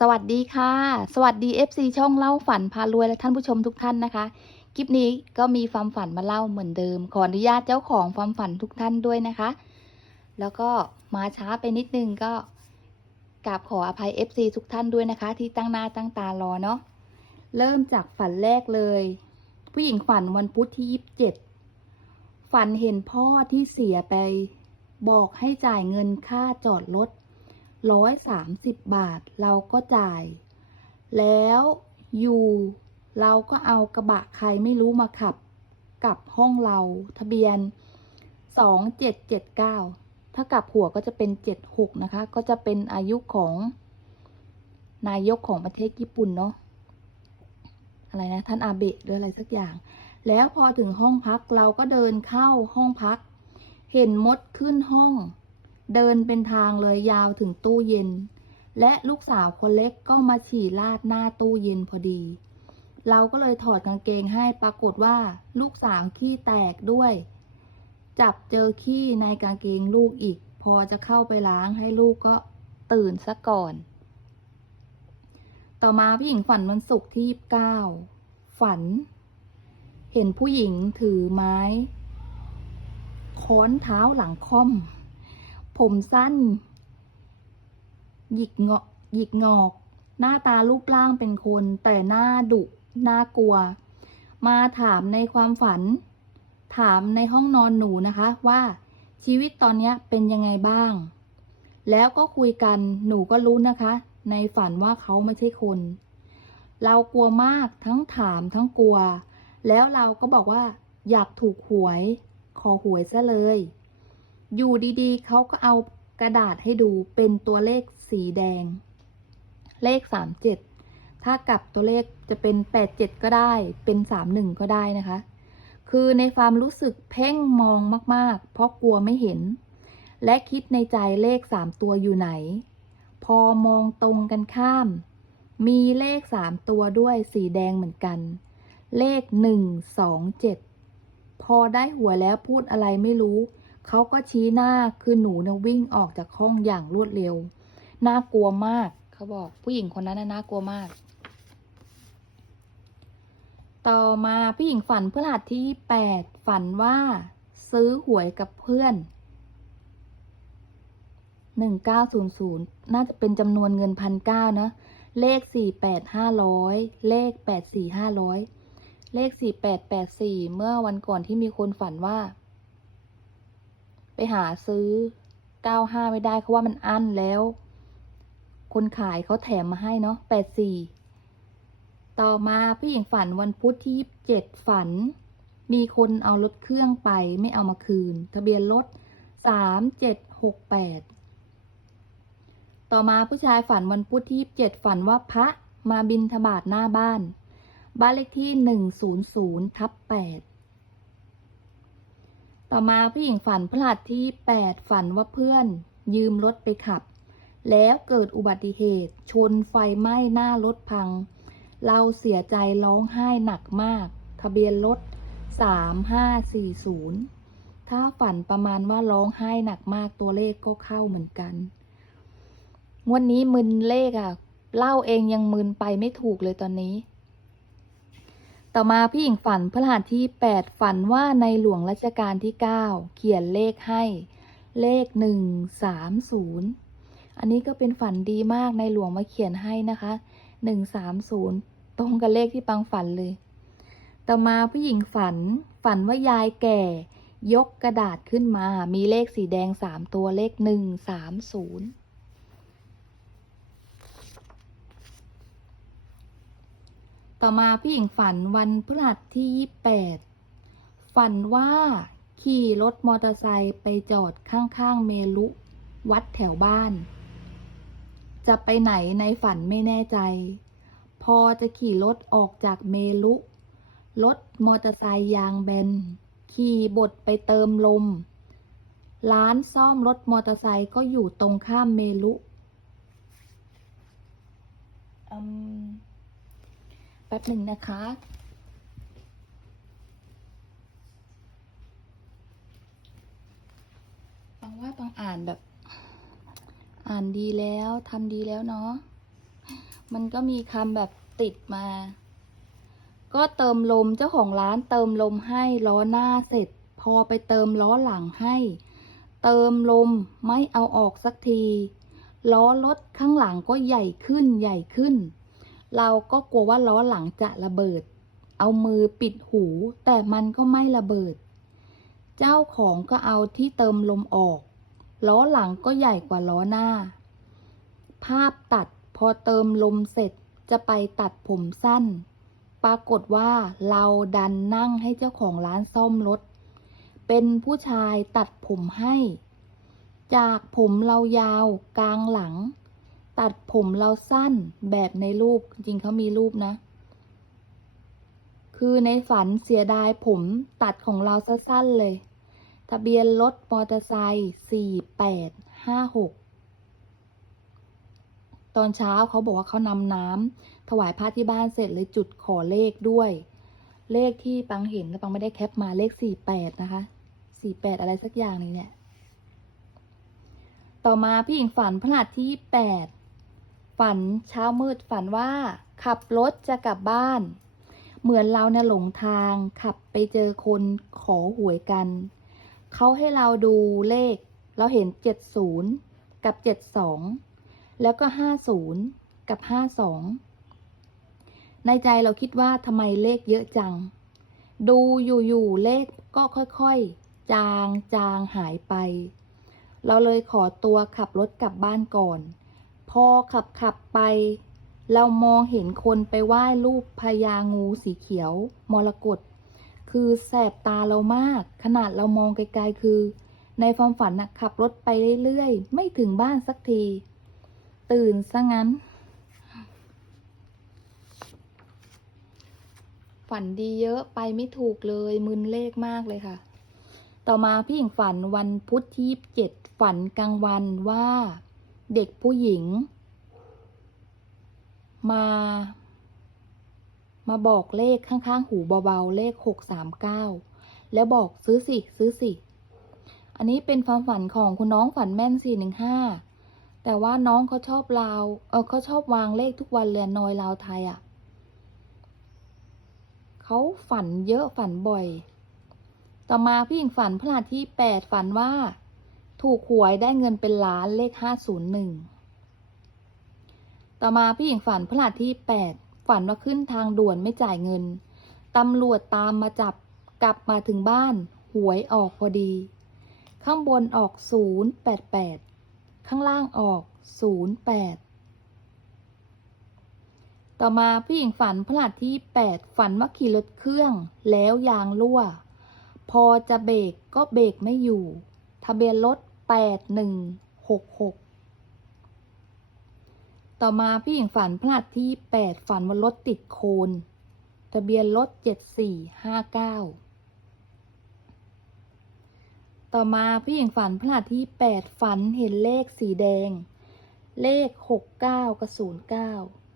สวัสดีค่ะ สวัสดี FC ช่องเล่าฝันพารวยและท่านผู้ชมทุกท่านนะคะ คลิปนี้ก็มีความฝันมาเล่าเหมือนเดิม ขออนุญาตเจ้าของความฝันทุกท่านด้วยนะคะ แล้วก็มาช้าไปนิดนึงก็กราบขออภัย FC ทุกท่านด้วยนะคะ ที่ตั้งหน้าตั้งตารอเนาะ เริ่มจากฝันแรกเลย ผู้หญิงฝันวันพุธที่ 27 ฝันเห็นพ่อที่เสียไป บอกให้จ่ายเงินค่าจอดรถ ร้อยสามสิบบาท เราก็จ่าย แล้วอยู่เราก็เอากระบะใครไม่รู้มาขับกลับห้องเราทะเบียนสองเจ็ดเจ็ดเก้าถ้ากับหัวก็จะเป็นเจ็ดหกนะคะ ก็จะเป็นอายุของนายกของประเทศญี่ปุ่นเนาะอะไรนะ ท่านอาเบะหรืออะไรสักอย่าง แล้วพอถึงห้องพักเราก็เดินเข้าห้องพัก เห็นมดขึ้นห้อง เดินเป็นทางเลยยาวถึงตู้เย็น และลูกสาวคนเล็กก็มาฉี่ราดหน้าตู้เย็นพอดี เราก็เลยถอดกางเกงให้ปรากฏว่าลูกสาวขี้แตกด้วย จับเจอขี้ในกางเกงลูกอีก พอจะเข้าไปล้างให้ลูกก็ตื่นซะก่อน ต่อมาผู้หญิงฝันวันศุกร์ที่เก้าฝัน เห็นผู้หญิงถือไม้ ค้อนเท้าหลังค่อม ผมสั้น หยิกเงาะหยิกงอก หน้าตารูปร่างเป็นคน แต่หน้าดุน่ากลัว มาถามในความฝัน ถามในห้องนอนหนูนะคะว่าชีวิตตอนนี้เป็นยังไงบ้าง แล้วก็คุยกันหนูก็รู้นะคะ ในฝันว่าเขาไม่ใช่คน เรากลัวมากทั้งถามทั้งกลัว แล้วเราก็บอกว่า อยากถูกหวย ขอหวยซะเลย อยู่ดีๆ เขาก็เอากระดาษให้ดูเป็นตัวเลขสีแดง เลข 37 ถ้ากลับตัวเลขจะเป็น 87 ก็ได้ เป็น 31 ก็ได้นะคะ คือในความรู้สึกเพ่งมองมากๆ เพราะกลัวไม่เห็น และคิดในใจเลข 3 ตัวอยู่ไหน พอมองตรงกันข้าม มีเลข 3 ตัวด้วยสีแดงเหมือนกัน เลข 127 พอได้หัวแล้วพูดอะไรไม่รู้ เขาก็ชี้หน้าคือหนูเนะวิ่งออกจากห้องอย่างรวดเร็ว น่ากลัวมาก เขาบอกผู้หญิงคนนั้นน่ะน่ากลัวมาก ต่อมาผู้หญิงฝันพฤหัสที่แปดฝันว่าซื้อหวยกับเพื่อนหนึ่งเก้าศูนย์ศูนย์น่าจะเป็นจำนวนเงินพันเก้านะ เลขสี่แปดห้าร้อยเลขแปดสี่ห้าร้อยเลขสี่แปดแปดสี่เมื่อวันก่อนที่มีคนฝันว่า ไปหาซื้อ 95 ไม่ได้เพราะว่ามันอั้นแล้ว คนขายเขาแถมมาให้เนาะ 84 ต่อมาผู้หญิงฝันวันพุธที่ 27 ฝัน มีคนเอารถเครื่องไปไม่เอามาคืน ทะเบียนรถ 3768 ต่อมาผู้ชายฝันวันพุธที่ 27 ฝันว่าพระมาบินทบาทหน้าบ้าน บ้านเลขที่ 100ทับ8 ต่อมาผู้หญิงฝันพฤหัสที่ 8 ฝันว่าเพื่อน ยืมรถไปขับ แล้วเกิดอุบัติเหตุ ชนไฟไหม้หน้ารถพัง เราเสียใจร้องไห้หนักมาก ทะเบียนรถ 3540 ถ้าฝันประมาณว่าร้องไห้หนักมากตัวเลขก็เข้าเหมือนกัน วันนี้มึนเลขอะ่ะ เล่าเองยังมึนไปไม่ถูกเลยตอนนี้ ต่อมาพี่หญิงฝันพฤหัสที่ 8 ฝันว่าในหลวงรัชกาลที่ 9 เขียนเลขให้เลข 130 อันนี้ก็เป็นฝันดีมากในหลวงมาเขียนให้นะคะ 130 ตรงกับเลขที่ปังฝันเลย ต่อมาผู้หญิงฝันฝันว่ายายแก่ ยกกระดาษขึ้นมา มีเลขสีแดง 3 ตัวเลข 130 ต่อมาพี่หญิงฝันวันพฤหัสที่ 28 ฝันว่าขี่รถมอเตอร์ไซค์ไปจอดข้างๆเมลุวัดแถวบ้าน จะไปไหนในฝันไม่แน่ใจ พอจะขี่รถออกจากเมลุรถมอเตอร์ไซค์ยางแบน ขี่บดไปเติมลม ร้านซ่อมรถมอเตอร์ไซค์ก็อยู่ตรงข้ามเมลุอืม ป๊บหนึ่งนะคะฟังว่าต้องอ่านแบบ อ่านดีแล้วทำดีแล้วเนาะ มันก็มีคำแบบติดมา ก็เติมลมเจ้าของร้านเติมลมให้ล้อหน้าเสร็จ พอไปเติมล้อหลังให้ เติมลมไม่เอาออกสักที ล้อรถข้างหลังก็ใหญ่ขึ้นใหญ่ขึ้น เราก็กลัวว่าล้อหลังจะระเบิด เอามือปิดหู แต่มันก็ไม่ระเบิด เจ้าของก็เอาที่เติมลมออก ล้อหลังก็ใหญ่กว่าล้อหน้า ภาพตัดพอเติมลมเสร็จจะไปตัดผมสั้น ปรากฏว่าเราดันนั่งให้เจ้าของร้านซ่อมรถ เป็นผู้ชายตัดผมให้ จากผมเรายาวกลางหลัง ตัดผมเราสั้นแบบในรูป จริงเขามีรูปนะ คือในฝันเสียดายผมตัดของเราซะสั้นเลย ทะเบียนรถมอเตอร์ไซค์สี่แปดห้าหกตอนเช้าเขาบอกว่าเขานำน้ำถวายพระที่บ้านเสร็จเลยจุดขอเลขด้วย เลขที่ปังเห็นแล้วปังไม่ได้แคปมาเลขสี่แปดนะคะสี่แปดอะไรสักอย่างนึงเนี่ย ต่อมาพี่หญิงฝันพฤหัสที่แปด ฝันเช้ามืดฝันว่า ขับรถจะกลับบ้าน เหมือนเราเนี่ยหลงทาง ขับไปเจอคนขอหวยกัน เขาให้เราดูเลข เราเห็นเจ็ดศูนย์กับเจ็ดสองแล้วก็ห้าศูนย์กับห้าสองในใจเราคิดว่าทำไมเลขเยอะจัง ดูอยู่ๆเลขก็ค่อยๆ จางจางหายไป เราเลยขอตัวขับรถกลับบ้านก่อน อขับขับไป เรามองเห็นคนไปไหว้รูปพญางูสีเขียว มรกตคือแสบตาเรามาก ขนาดเรามองไกลๆคือ ในความฝันนะขับรถไปเรื่อยๆ ไม่ถึงบ้านสักที ตื่นซะงั้น ฝันดีเยอะไปไม่ถูกเลยมึนเลขมากเลยค่ะ ต่อมาพี่หญิงฝันวันพุธที่เจ็ดฝันกลางวันว่า เด็กผู้หญิง มา มาบอกเลขข้างๆ หูเบาๆ เลขหกสามเก้าแล้วบอกซื้อสิ ซื้อสิ อันนี้เป็นความฝันของคุณน้องฝันแม่นสี่หนึ่งห้าแต่ว่าน้องเขาชอบลาวเออเขาชอบวางเลขทุกวันเลยนอยลาวไทยอะ่ะเขาฝันเยอะฝันบ่อย ต่อมาพี่หญิงฝันพฤหัสที่แปดฝันว่า ถูกหวยได้เงินเป็นล้านเลขห้าศูนย์หนึ่งต่อมาพี่หญิงฝันพฤหัสที่แปดฝันว่าขึ้นทางด่วนไม่จ่ายเงิน ตำรวจตามมาจับกลับมาถึงบ้าน หวยออกพอดี ข้างบนออกศูนย์แปดแปดข้างล่างออกศูนย์แปดต่อมาพี่หญิงฝันพฤหัสที่แปดฝันว่าขี่รถเครื่องแล้วยางรั่ว พอจะเบรกก็เบรกไม่อยู่ ทะเบียนรถแปดหนึ่งหกหกต่อมาพี่หญิงฝันพลาดที่แปดฝันว่ารถติดโคนทะเบียนรถเจ็ดสี่ห้าเก้าต่อมาพี่หญิงฝันพลาดที่แปดฝันเห็นเลขสีแดง เลขหกเก้ากับศูนย์เก้า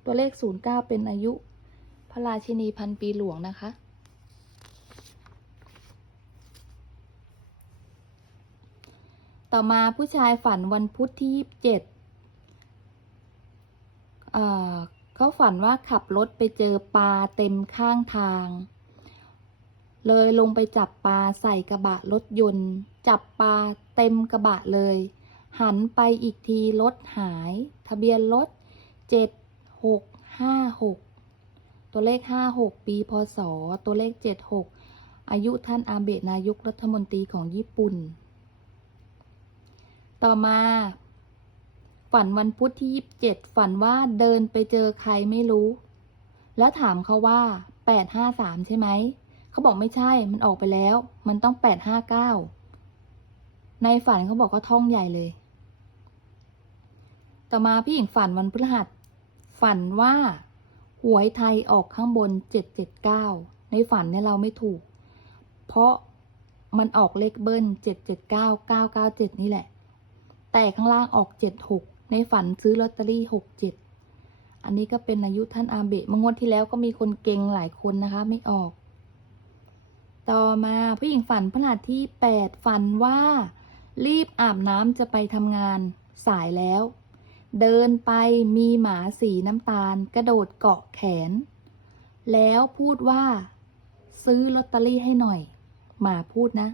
ตัวเลขศูนย์เก้าเป็นอายุพระราชินีพันปีหลวงนะคะ ต่อมาผู้ชายฝันวันพุธที่ยี่สิบเจ็ดเอ่อเขาฝันว่าขับรถไปเจอปลาเต็มข้างทาง เลยลงไปจับปลาใส่กระบะรถยนต์ จับปลาเต็มกระบะเลย หันไปอีกทีรถหาย ทะเบียนรถเจ็ดหกห้าหกตัวเลขห้าหกปีพศ ตัวเลขเจ็ดหกอายุท่านอาเบะนายกรัฐมนตรีของญี่ปุ่น ต่อมา ฝันวันพุธที่ยี่สิบเจ็ดฝันว่าเดินไปเจอใครไม่รู้ แล้วถามเขาว่าแปดห้าสามใช่ไหม เขาบอกไม่ใช่ มันออกไปแล้ว มันต้องแปดห้าเก้า ในฝันเขาบอกว่าท่องใหญ่เลย ต่อมาพี่หญิงฝันวันพฤหัส ฝันว่าหวยไทยออกข้างบนเจ็ดเจ็ดเก้า ในฝันเนี่ยเราไม่ถูก เพราะมันออกเลขเบิ้ลเจ็ดเจ็ดเก้าเก้าเก้าเจ็ดนี่แหละ แต่ข้างล่างออกเจ็ดหกในฝันซื้อลอตเตอรี่หกเจ็ดอันนี้ก็เป็นอายุท่านอาเบะเมื่องวดที่แล้วก็มีคนเก่งหลายคนนะคะ ไม่ออก ต่อมาผู้หญิงฝันพฤหัสที่แปดฝันว่า รีบอาบน้ำจะไปทำงานสายแล้ว เดินไปมีหมาสีน้ำตาล กระโดดเกาะแขน แล้วพูดว่า ซื้อลอตเตอรี่ให้หน่อย หมาพูดนะ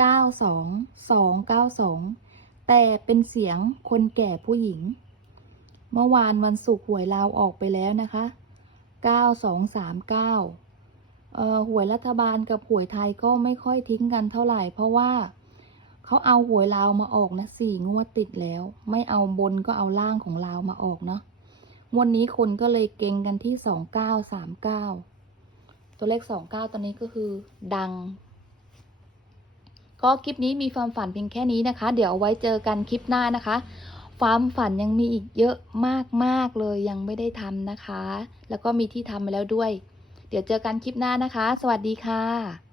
92292 แต่เป็นเสียงคนแก่ผู้หญิง เมื่อวานวันศุกร์หวยลาวออกไปแล้วนะคะ 9239เอ่อหวยรัฐบาลกับหวยไทยก็ไม่ค่อยทิ้งกันเท่าไหร่ เพราะว่าเขาเอาหวยลาวมาออกนะสี่งวดติดแล้ว ไม่เอาบนก็เอาล่างของลาวมาออกเนาะวันนี้คนก็เลยเก่งกันที่ 2939 ตัวเลข 29 ตอนนี้ก็คือดัง ก็คลิปนี้มีความฝันเพียงแค่นี้นะคะ เดี๋ยวเอาไว้เจอกันคลิปหน้านะคะ ความฝันยังมีอีกเยอะมากๆเลยยังไม่ได้ทำนะคะ แล้วก็มีที่ทำมาแล้วด้วย เดี๋ยวเจอกันคลิปหน้านะคะ สวัสดีค่ะ